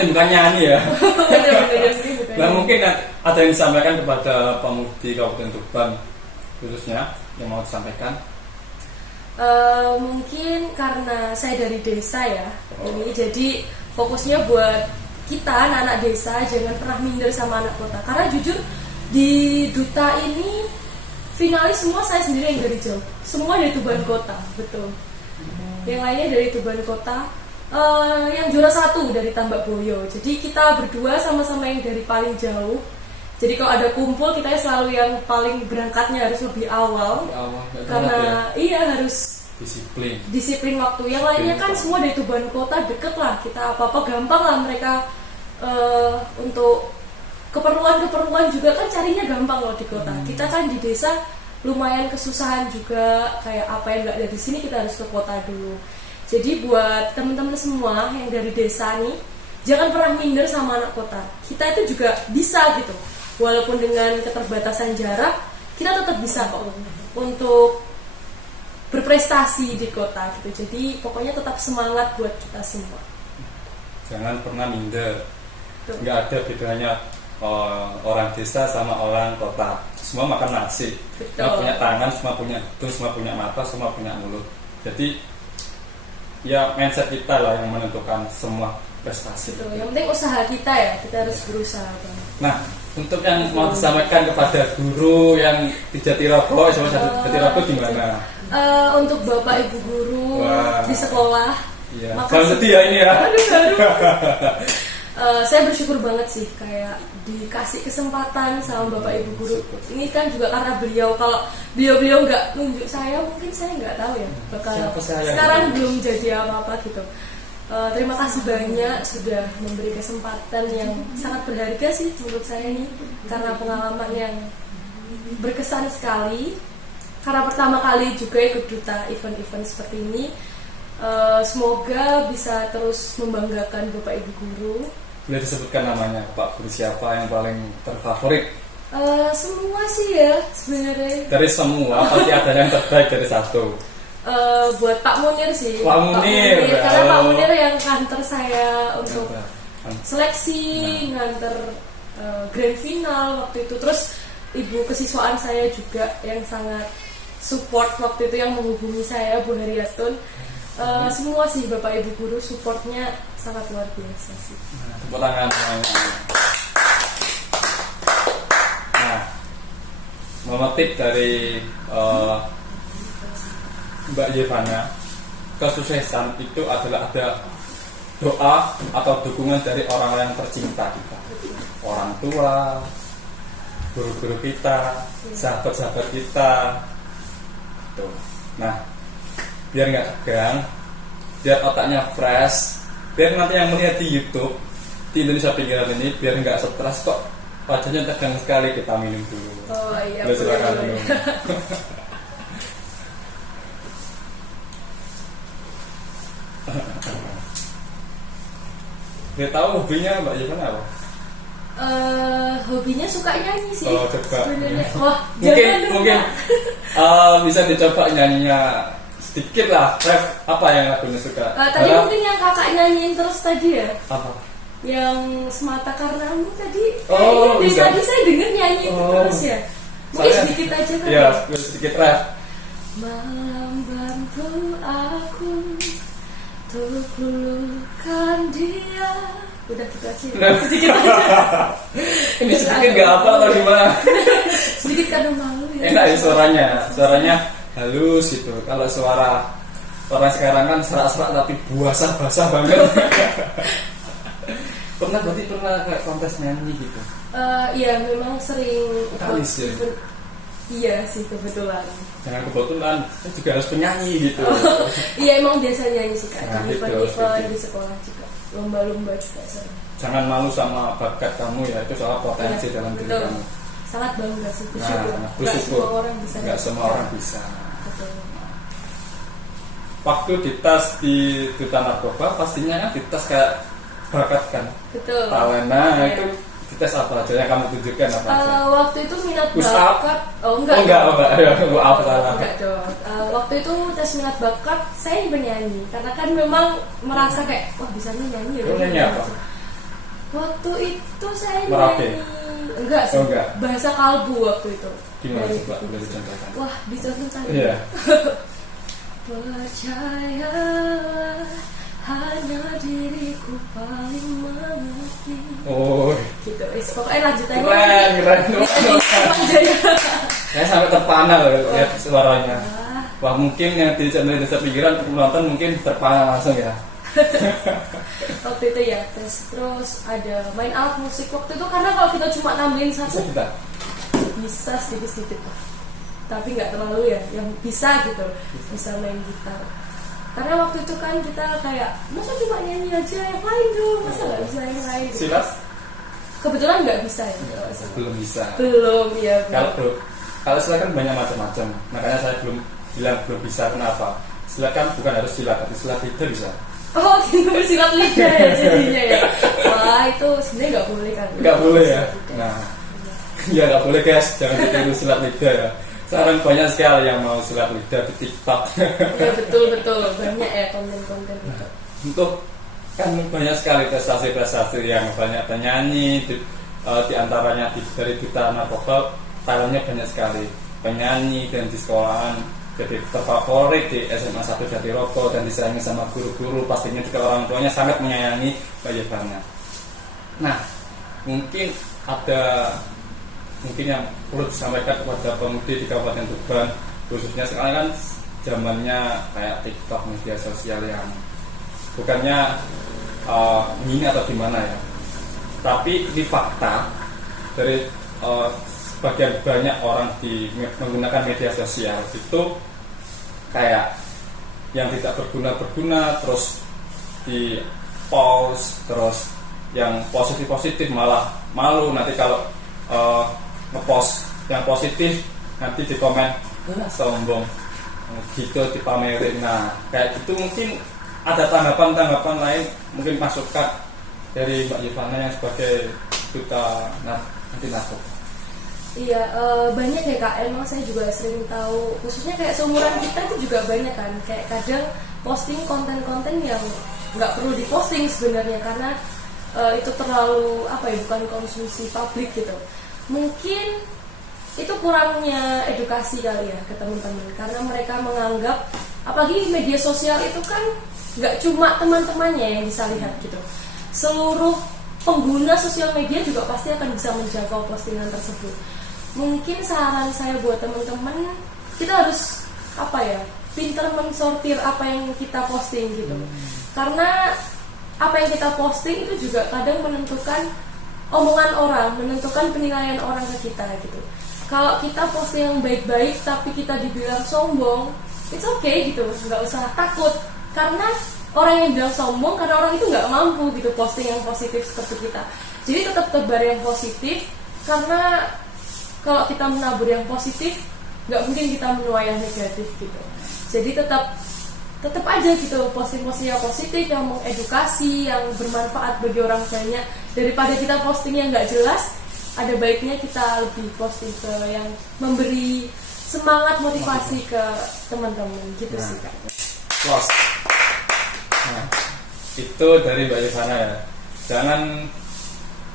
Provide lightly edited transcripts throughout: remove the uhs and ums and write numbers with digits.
Jadi bukan nyanyi ya. Bener-bener sih, bukan. Nah mungkin ada yang disampaikan kepada pemudi Kabupaten Tuban khususnya yang mau disampaikan. Mungkin karena saya dari desa ya, ini jadi fokusnya buat kita anak-anak desa jangan pernah minder sama anak kota. Karena jujur di duta ini finalis semua saya sendiri yang dari jauh, semua dari Tuban Kota, betul. Yang lainnya dari Tuban Kota, yang juara 1 dari Tambak Boyo. Jadi kita berdua sama-sama yang dari paling jauh. Jadi kalau ada kumpul kita selalu yang paling berangkatnya harus lebih awal. Karena iya harus disiplin waktu. Yang lainnya kan semua dari Tuban Kota, deket lah, kita apa-apa gampang lah mereka untuk keperluan juga kan carinya gampang loh di kota. Kita kan di desa lumayan kesusahan juga, kayak apa yang nggak dari sini kita harus ke kota dulu. Jadi buat teman-teman semua yang dari desa nih, jangan pernah minder sama anak kota. Kita itu juga bisa gitu, walaupun dengan keterbatasan jarak, kita tetap bisa kok untuk berprestasi di kota gitu. Jadi pokoknya tetap semangat buat kita semua. Jangan pernah minder. Nggak ada bedanya orang desa sama orang kota. Semua makan nasi. Semua punya tangan, semua punya hidung, semua punya mata, semua punya mulut. Jadi ya mindset kita lah yang menentukan semua prestasi. Betul. Yang penting usaha kita ya, kita harus berusaha. Nah, untuk yang mau disampaikan kepada guru yang di Jatirogo, Jatirogo gimana? Untuk bapak ibu guru di sekolah. Iya. Jangan sedih ya ini ya. Saya bersyukur banget sih kayak dikasih kesempatan sama bapak ibu guru. Ini kan juga karena beliau, kalau beliau nggak nunjuk saya, mungkin saya nggak tahu ya bakal sekarang belum jadi apa-apa gitu. Terima kasih banyak sudah memberi kesempatan yang sangat berharga sih menurut saya ini, karena pengalaman yang berkesan sekali. Karena pertama kali juga ikut duta event-event seperti ini. Semoga bisa terus membanggakan bapak ibu guru. Boleh disebutkan namanya Pak Guru siapa yang paling terfavorit? Semua sih ya sebenarnya. Dari semua pasti ada yang terbaik dari satu. Buat Pak Munir sih. Pak Munir. Karena Pak Munir yang nganter saya untuk seleksi, nganter grand final waktu itu. Terus ibu kesiswaan saya juga yang sangat support waktu itu, yang menghubungi saya, Bu Haryatun. Semua sih bapak ibu guru supportnya sangat luar biasa sih. Tepuk tangan semuanya. Nah, memetik dari Mbak Yevana, kesuksesan itu adalah ada doa atau dukungan dari orang-orang yang tercinta kita, orang tua, guru-guru kita, sahabat-sahabat kita. Tuh. Nah, biar nggak tegang, biar otaknya fresh, biar nanti yang melihat di YouTube di Indonesia Pinggiran ini biar nggak stres kok wajahnya tegang sekali, kita minum dulu. Oh iya. Silakan minum. Dia tahu hobinya Mbak Yevana apa? Hobinya suka nyanyi sih. Oh coba. Sebenarnya, wah, mungkin bisa dicoba nyanyinya sedikit lah. Ref, apa yang lagunya suka? Tadi mungkin yang kakak nyanyiin terus tadi ya. Apa? Yang Semata Karenamu tadi. Oh, dari bisa. tadi saya denger nyanyi terus ya. Mungkin sedikit aja kan. Iya, sedikit Ref. Malam bantu aku untuk lukan dia. Udah gitu aja. Sedikit aja. Ini sedikit nggak apa atau gimana? Sedikit karena malu ya. Enak ya suaranya halus gitu. Kalau suara orang sekarang kan serak-serak tapi basah banget. Pernah kayak kontes nyanyi gitu? Iya, memang sering. Kalis ya? Iya sih, kebetulan. Jangan kebetulan, saya juga harus penyanyi gitu. Iya, emang biasa nyanyi sih Kak. Nah, di gitu, event-event di sekolah juga. Lomba-lomba juga sering. Jangan malu sama bakat kamu ya, itu soal potensi Ya, dalam diri betul. kamu. Sangat bangga sih, bersyukur. Nah, Nggak semua orang bisa. Nggak semua orang bisa. Betul. Waktu dites di Duta Narkoba, pastinya kan dites kayak bakat kan? Betul. Talenta, Ya. itu dites apa aja yang kamu tunjukkan apa aja? Waktu itu minat Push up? bakat. Oh Enggak. Ya, apa salah? Enggak dong. Waktu itu tes minat bakat, saya bernyanyi. Karena kan memang merasa kayak, wah bisa nih nyanyi ya. Kamu nyanyi apa? Waktu itu saya Merapi? enggak sih, Oh, enggak. bahasa kalbu waktu itu. Gimana Dari coba Titi boleh DJ. dicontohkan? Wah, dicontohkan. Iya. Percayalah hanya diriku paling mengerti. Oh, Gitu, pokoknya lanjutannya. keren. Aja ya. Saya sampai terpana loh lihat suaranya. Wah, Wah, mungkin yang di channel Desa Pikiran penonton mungkin terpana langsung ya. waktu itu ya, terus ada main alat musik waktu itu karena kalau kita cuma nambahin Bisa satu kita. bisa sedikit-sedikit tapi nggak terlalu ya, yang bisa gitu, bisa main gitar. Karena waktu itu kan kita kayak masa cuma nyanyi aja, yang lain dong, masa nggak bisa yang lain gitu. Silas? Kebetulan nggak bisa ya. Belum bisa. Belum ya. Kalau silat kan banyak macam-macam. Makanya saya belum bilang belum bisa. Kenapa? Silat kan bukan harus silat, tapi silat itu bisa. Oh, gitu bersilat lidah ya jadinya ya. Wah, itu sebenarnya nggak boleh kan? Nggak boleh ya. Nah, ya nggak boleh guys, jangan ditiru silat lidah ya. Sekarang banyak sekali yang mau silat lidah di TikTok. Ya betul banyak ya konten-konten itu. Untuk kan banyak sekali prestasi-prestasi yang banyak penyanyi di antaranya dari duta narkoba talentnya banyak sekali, penyanyi dan di sekolahan jadi terfavorit di SMA 1 Jatiroto dan disayangi sama guru-guru, pastinya juga orang tuanya sangat menyayangi Mbak Yevana. Nah, mungkin yang perlu disampaikan kepada pemudi di Kabupaten Tuban, khususnya sekarang kan zamannya kayak TikTok, media sosial yang bukannya ini atau gimana ya, tapi di fakta dari sebagian banyak orang menggunakan media sosial itu kayak yang tidak berguna terus di post, terus yang positif malah malu nanti kalau ngepost yang positif nanti di komen sombong gitu, dipamerin. Nah kayak gitu mungkin ada tanggapan lain, mungkin masukan dari Mbak Yevana yang sebagai duta anti narkoba. Iya, banyak ya Kak, emang saya juga sering tahu, khususnya kayak seumuran kita itu juga banyak kan, kayak kadang posting konten-konten yang nggak perlu diposting sebenarnya karena itu terlalu bukan konsumsi publik gitu. Mungkin itu kurangnya edukasi kali ya ke teman-teman, karena mereka menganggap apalagi media sosial itu kan nggak cuma teman-temannya yang bisa lihat gitu, seluruh pengguna sosial media juga pasti akan bisa menjangkau postingan tersebut. Mungkin saran saya buat teman-teman, kita harus pintar mensortir apa yang kita posting gitu. Karena apa yang kita posting itu juga kadang menentukan omongan orang, menentukan penilaian orang ke kita gitu. Kalau kita posting yang baik-baik tapi kita dibilang sombong, it's okay gitu, nggak usah takut. Karena orang yang bilang sombong karena orang itu nggak mampu gitu posting yang positif seperti kita. Jadi tetap tebar yang positif, karena kalau kita menabur yang positif nggak mungkin kita menuai yang negatif gitu. Jadi tetap aja gitu posting-posting yang positif, yang mengedukasi, yang bermanfaat bagi orang banyak, daripada kita posting yang nggak jelas. Ada baiknya kita lebih posting ke yang memberi semangat, motivasi ke teman-teman gitu sih Kak. Close. Nah, itu dari Mbak Yevana ya. Jangan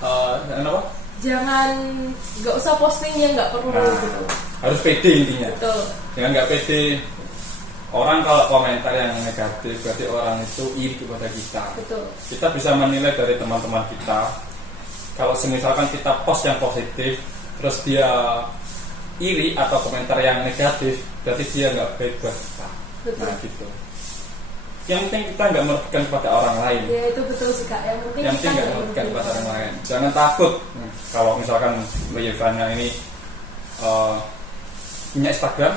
apa? Jangan, nggak usah posting yang nggak perlu gitu. Harus pede intinya. Betul. Jangan nggak pede. Orang kalau komentar yang negatif berarti orang itu iri kepada kita. Betul. Kita bisa menilai dari teman-teman kita. Kalau misalkan kita post yang positif, terus dia iri atau komentar yang negatif, berarti dia nggak baik buat kita. Betul. Nah gitu. Yang penting kita nggak merugikan kepada orang lain. Ya itu betul sih Kak. Yang penting Nggak merugikan kepada orang lain. Jangan takut. Kalau misalkan Mbak Yevana ini punya Instagram,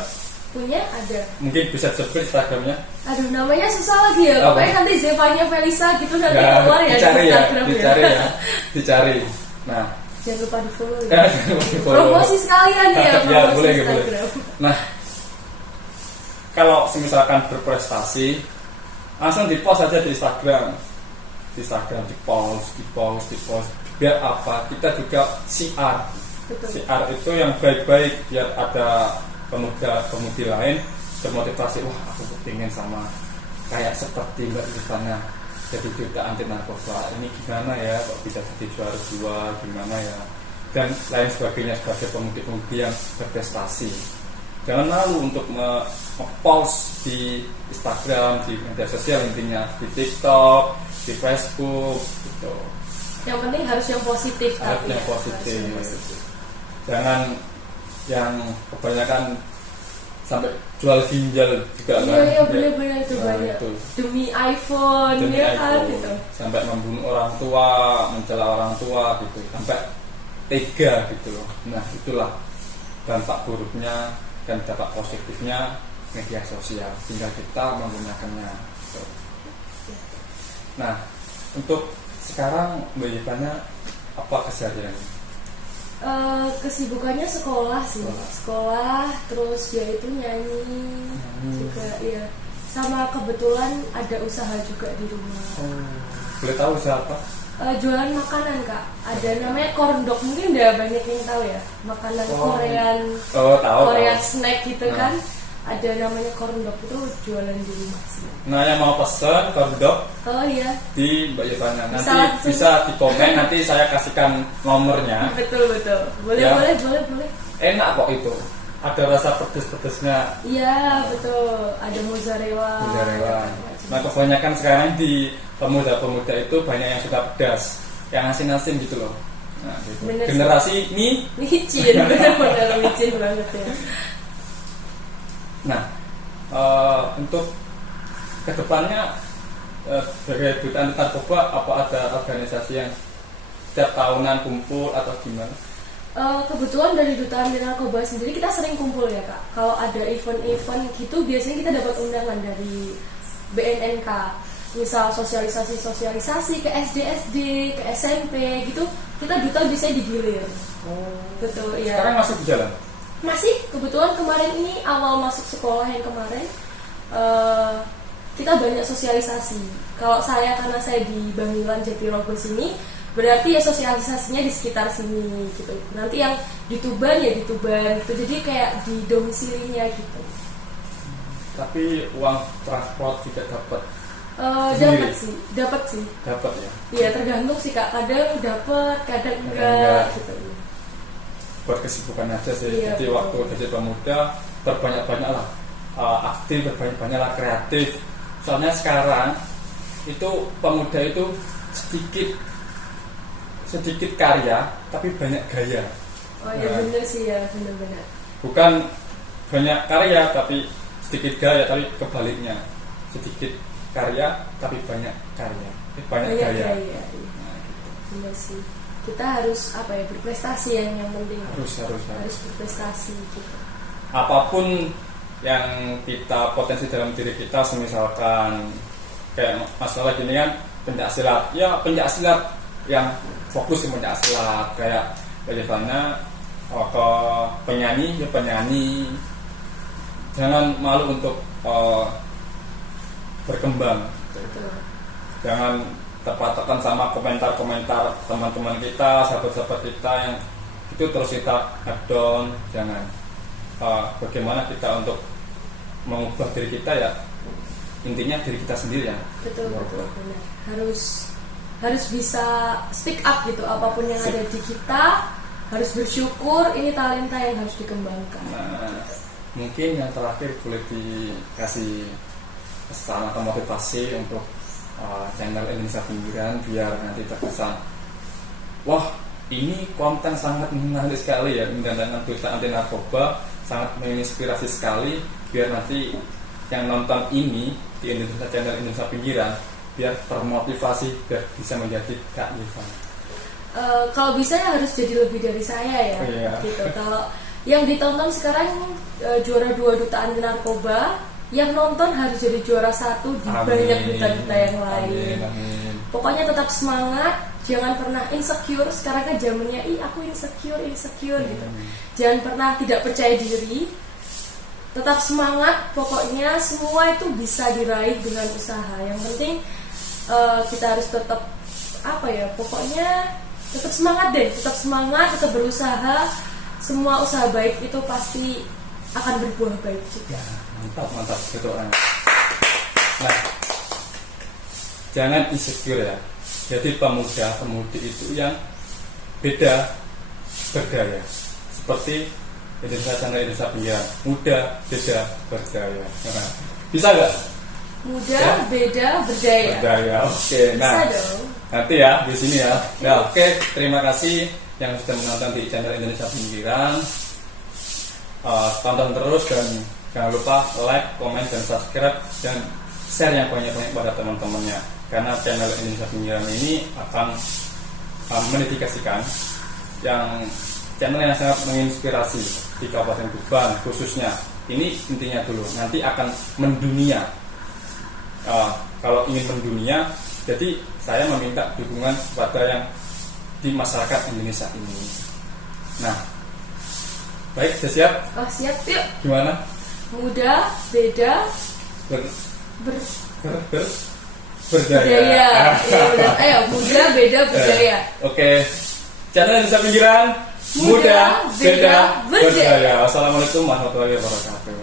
punya ada. mungkin bisa disebut Instagramnya. Aduh, namanya susah lagi ya. Pokoknya nanti Zevanya Felisa gitu nanti Nggak, keluar ya dicari di ya, Instagram dicari. Nah, jangan lupa di follow ya. jangan lupa di-follow. Promosi sekalian ya, Ya, promosi boleh. Instagram. Nah, kalau misalkan berprestasi, langsung di-post aja di Instagram. Di-post. Biar apa? Kita juga siar. Betul. Siar itu yang baik-baik, biar ada pemuda-pemudi lain termotivasi, wah aku pengen sama kayak seperti Mbak Yevana. jadi duta anti narkoba ini gimana ya, kok bisa jadi juara 2, gimana ya, dan lain sebagainya sebagai pemudi-pemudi yang berprestasi. Jangan malu untuk nge-post di Instagram, di media sosial, intinya di TikTok, di Facebook gitu. Yang penting harus yang positif, harus yang positif. Jangan yang kebanyakan sampai jual ginjal juga kan. Iya benar-benar itu banyak itu. demi iPhone Demi ya kan iPhone. gitu. Sampai membunuh orang tua, mencela orang tua gitu, sampai tega gitu loh. Nah itulah dampak buruknya dan dampak positifnya media sosial, tinggal kita menggunakannya gitu. Nah untuk sekarang Mbak Yevanya apa keseharian? Kesibukannya sekolah sih, sekolah terus ya itu nyanyi juga ya, sama kebetulan ada usaha juga di rumah. Boleh tahu usaha apa? Jualan makanan Kak, ada namanya corn dog, mungkin udah banyak yang tahu ya, makanan Korean, Korean snack gitu kan. Ada namanya corn dog, itu jualan di rumah sih. Nah yang mau pesen corn dog iya di Mbak Yevanya nanti bisa di komen, nanti saya kasihkan nomornya. Betul boleh ya. boleh Enak kok itu, ada rasa pedes-pedesnya. Iya betul, ada mozzarella. Nah kebanyakan sekarang di pemuda-pemuda itu banyak yang suka pedas, yang asin-asin gitu loh. Nah, gitu. Generasi ini micin, benar micin banget ya. Nah untuk kedepannya sebagai duta anti narkoba, apa ada organisasi yang setiap tahunan kumpul atau gimana? Kebetulan dari duta anti narkoba sendiri kita sering kumpul ya Kak. Kalau ada event-event gitu biasanya kita dapat undangan dari BNNK, misal sosialisasi ke SD, ke SMP gitu, kita duta bisa digilir. Betul ya. Sekarang masih berjalan? Masih, kebetulan kemarin ini awal masuk sekolah yang kemarin kita banyak sosialisasi. Kalau saya, karena saya di Bangilan Jatirogo sini, berarti ya sosialisasinya di sekitar sini gitu. Nanti yang di Tuban ya di Tuban gitu. Jadi kayak di domisilinya gitu. Tapi uang transport juga dapat? Dapat sih. Dapat ya? Iya tergantung sih Kak. Kadang dapat, kadang enggak gitu. Buat kesibukan aja sih. Iya, jadi betul. waktu jadi pemuda berbanyak-banyak lah aktif, berbanyak-banyak lah kreatif. Soalnya sekarang itu pemuda itu sedikit karya tapi banyak gaya. Oh iya benar sih ya, benar-benar. Bukan banyak karya tapi sedikit gaya, tapi kebaliknya, sedikit karya tapi banyak karya, banyak gaya. Iya. Nah, gitu. Benar sih. Kita harus berprestasi yang penting. Harus berprestasi gitu. Apapun yang kita potensi dalam diri kita, misalkan kayak masalah gini kan, pencaksilat. Ya pencaksilat yang fokus ke pencaksilat, kayak bagaimana ke penyanyi ya penyanyi. Jangan malu untuk berkembang. Betul. Jangan terpatahkan sama komentar-komentar teman-teman kita, sahabat-sahabat kita yang itu terus kita down. Jangan. Bagaimana kita untuk mengubah diri kita ya, intinya diri kita sendiri ya. Betul benar. Harus bisa speak up gitu, apapun yang ada di kita harus bersyukur. Ini talenta yang harus dikembangkan. Nah, mungkin yang terakhir boleh dikasih pesan atau motivasi untuk channel Indonesia Pinggiran biar nanti terkesan, wah ini konten sangat menarik sekali ya, mendatangkan duta anti narkoba, sangat menginspirasi sekali, biar nanti yang nonton ini di Indonesia channel Indonesia Pinggiran biar termotivasi, biar bisa menjadi Kak Yevan. Kalau bisa harus jadi lebih dari saya ya. Iya. Gitu. Kalau yang ditonton sekarang juara 2 duta anti narkoba, yang nonton harus jadi juara 1 di banyak duta-duta yang lain. Amin. Pokoknya tetap semangat, jangan pernah insecure. Sekarang kan zamannya aku insecure gitu. Jangan pernah tidak percaya diri. Tetap semangat, pokoknya semua itu bisa diraih dengan usaha. Yang penting kita harus tetap pokoknya tetap semangat deh, tetap berusaha. Semua usaha baik itu pasti akan berbuah baik juga. Mantap betul. Nah, jangan insecure ya. Jadi pemuda-pemudi itu yang beda berdaya, seperti Indonesia Channel Indonesia Pinggiran, muda beda berdaya. Nah, bisa nggak? Muda Ya? beda berdaya. Berdaya, oke. Nah, Bisa dong. nanti ya di sini ya. Nah, oke. Terima kasih yang sudah menonton di channel Indonesia Pinggiran. Tonton terus dan jangan lupa like, comment, dan subscribe dan share yang banyak-banyak pada teman-temannya. Karena channel Indonesia Pinggiran ini akan mendedikasikan yang channel yang sangat menginspirasi di Kabupaten Tuban khususnya. Ini intinya dulu, nanti akan mendunia. Kalau ingin mendunia, jadi saya meminta dukungan kepada yang di masyarakat Indonesia ini. Nah, baik, sudah siap? Oh siap, yuk. Gimana? Muda beda Ber, ber ber, berdaya. budaya. Iya benar. Ayo, muda beda budaya. Oke. Channel Indonesia Pinggiran, muda beda berdaya. Wassalamualaikum warahmatullahi wabarakatuh.